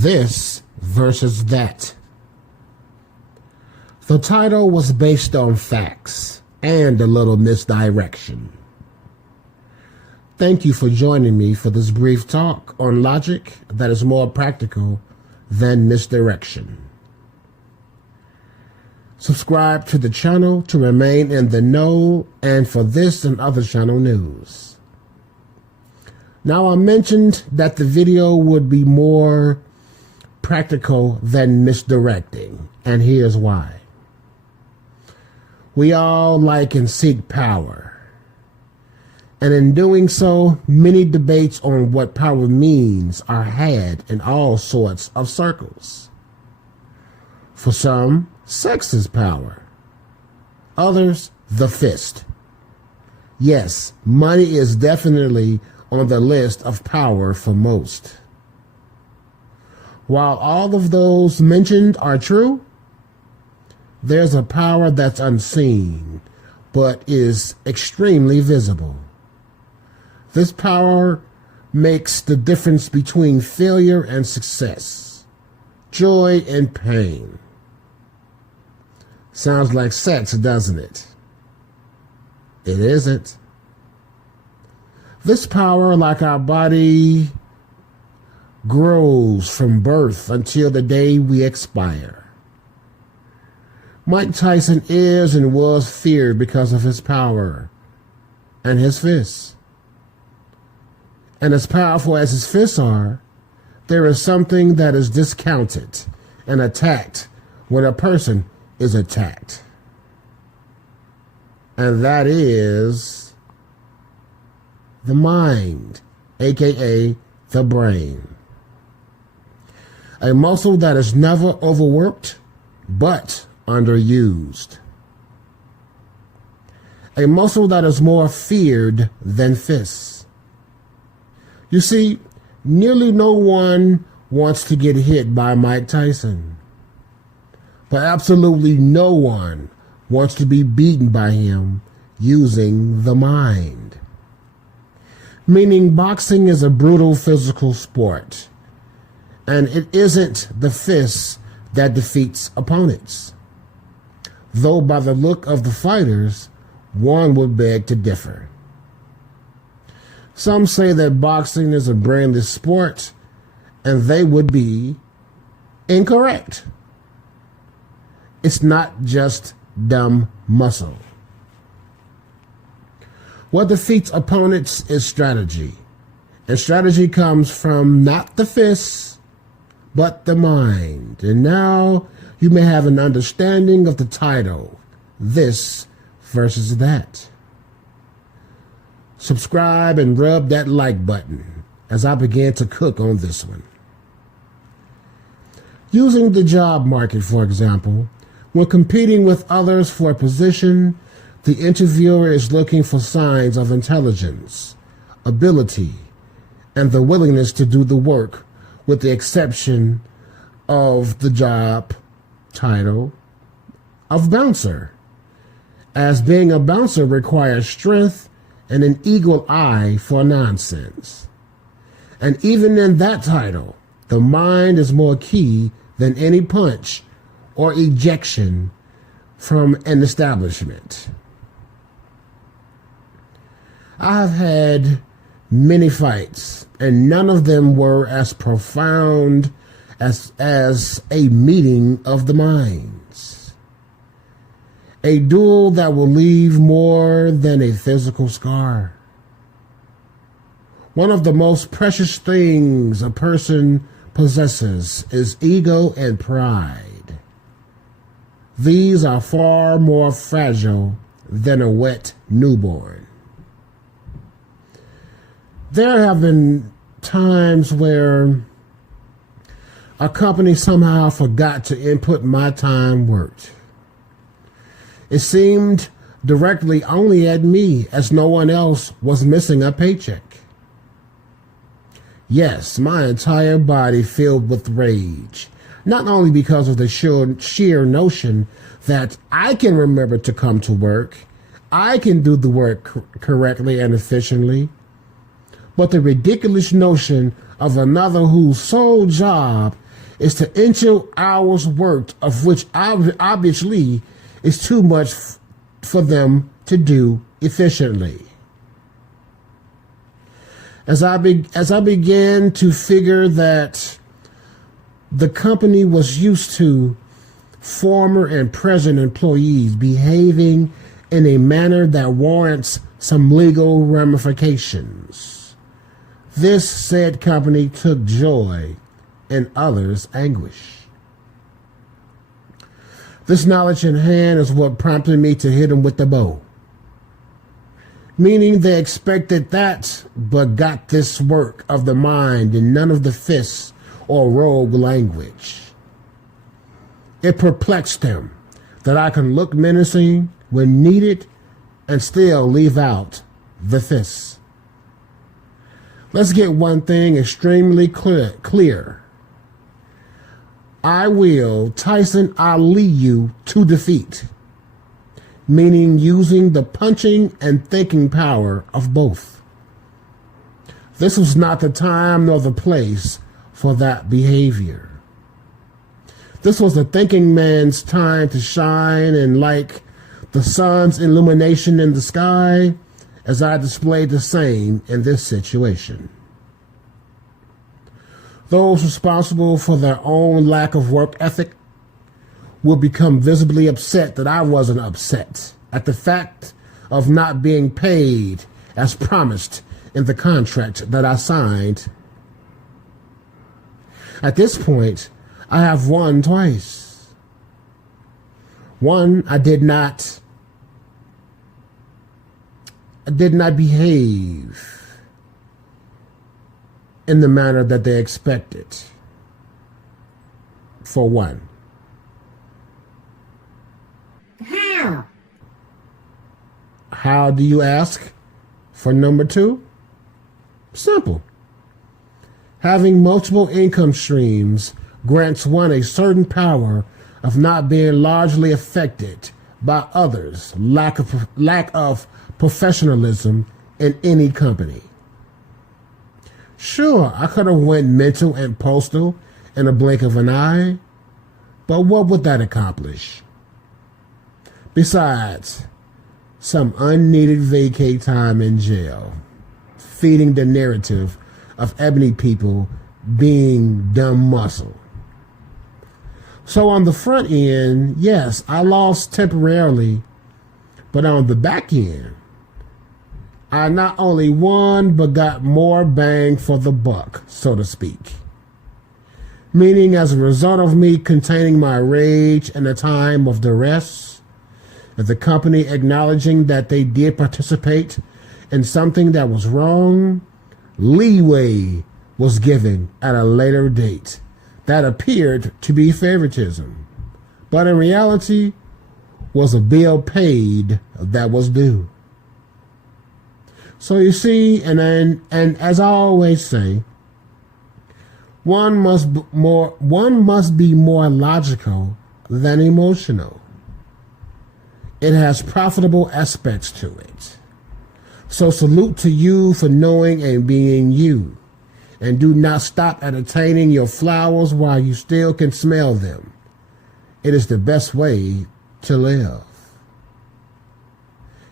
This versus That. The title was based on facts and a little misdirection. Thank you for joining me for this brief talk on logic that is more practical than misdirection. Subscribe to the channel to remain in the know and for this and other channel news. Now, I mentioned that the video would be more practical than misdirecting, and here's why. We all like and seek power, and in doing so, many debates on what power means are had in all sorts of circles. For some, sex is power. Others, the fist. Yes, money is definitely on the list of power for most. While all of those mentioned are true, there's a power that's unseen, but is extremely visible. This power makes the difference between failure and success, joy and pain. Sounds like sex, doesn't it? It isn't. This power, like our body, grows from birth until the day we expire. Mike Tyson is and was feared because of his power and his fists. And as powerful as his fists are, there is something that is discounted and attacked when a person is attacked. And that is the mind, aka the brain. A muscle that is never overworked, but underused. A muscle that is more feared than fists. You see, nearly no one wants to get hit by Mike Tyson. But absolutely no one wants to be beaten by him using the mind. Meaning boxing is a brutal physical sport, and it isn't the fists that defeats opponents. Though by the look of the fighters, one would beg to differ. Some say that boxing is a brainless sport, and they would be incorrect. It's not just dumb muscle. What defeats opponents is strategy. And strategy comes from not the fists, but the mind. And now you may have an understanding of the title, This versus That. Subscribe and rub that like button as I begin to cook on this one. Using the job market, for example, when competing with others for a position, the interviewer is looking for signs of intelligence, ability, and the willingness to do the work, with the exception of the job title of bouncer, as being a bouncer requires strength and an eagle eye for nonsense. And even in that title, the mind is more key than any punch or ejection from an establishment. I have had many fights, and none of them were as profound as a meeting of the minds. A duel that will leave more than a physical scar. One of the most precious things a person possesses is ego and pride. These are far more fragile than a wet newborn. There have been times where a company somehow forgot to input my time worked. It seemed directly only at me, as no one else was missing a paycheck. Yes, my entire body filled with rage, not only because of the sheer notion that I can remember to come to work, I can do the work correctly and efficiently, but the ridiculous notion of another whose sole job is to enter hours worked, of which obviously is too much for them to do efficiently. As I began to figure that the company was used to former and present employees behaving in a manner that warrants some legal ramifications, this said company took joy in others' anguish. This knowledge in hand is what prompted me to hit them with the bow. Meaning they expected that, but got this work of the mind and none of the fists or rogue language. It perplexed them that I can look menacing when needed and still leave out the fists. Let's get one thing extremely clear. I will Tyson Ali you to defeat, meaning using the punching and thinking power of both. This was not the time nor the place for that behavior. This was the thinking man's time to shine, and like the sun's illumination in the sky, as I displayed the same in this situation. Those responsible for their own lack of work ethic would become visibly upset that I wasn't upset at the fact of not being paid as promised in the contract that I signed. At this point, I have won twice. One, I did not behave in the manner that they expected, for one. How? How do you ask? For number two? Simple. Having multiple income streams grants one a certain power of not being largely affected by others' lack of professionalism in any company. Sure, I could have went mental and postal in a blink of an eye, but what would that accomplish? Besides, some unneeded vacay time in jail, feeding the narrative of ebony people being dumb muscle. So on the front end, yes, I lost temporarily, but on the back end, I not only won, but got more bang for the buck, so to speak. Meaning, as a result of me containing my rage in a time of duress, and the company acknowledging that they did participate in something that was wrong, leeway was given at a later date that appeared to be favoritism, but in reality was a bill paid that was due. So you see, and as I always say, one must be more logical than emotional. It has profitable aspects to it. So salute to you for knowing and being you. And do not stop entertaining your flowers while you still can smell them. It is the best way to live.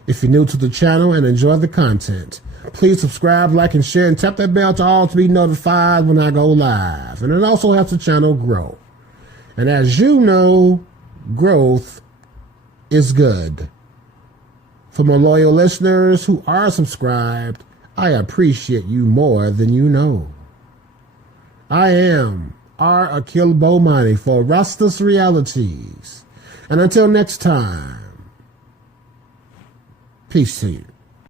If you're new to the channel and enjoy the content, please subscribe, like, and share, and tap that bell to all to be notified when I go live. And it also helps the channel grow. And as you know, growth is good. For my loyal listeners who are subscribed, I appreciate you more than you know. I am R. Akil Bomani for Rastas Realities. And until next time, peace to you.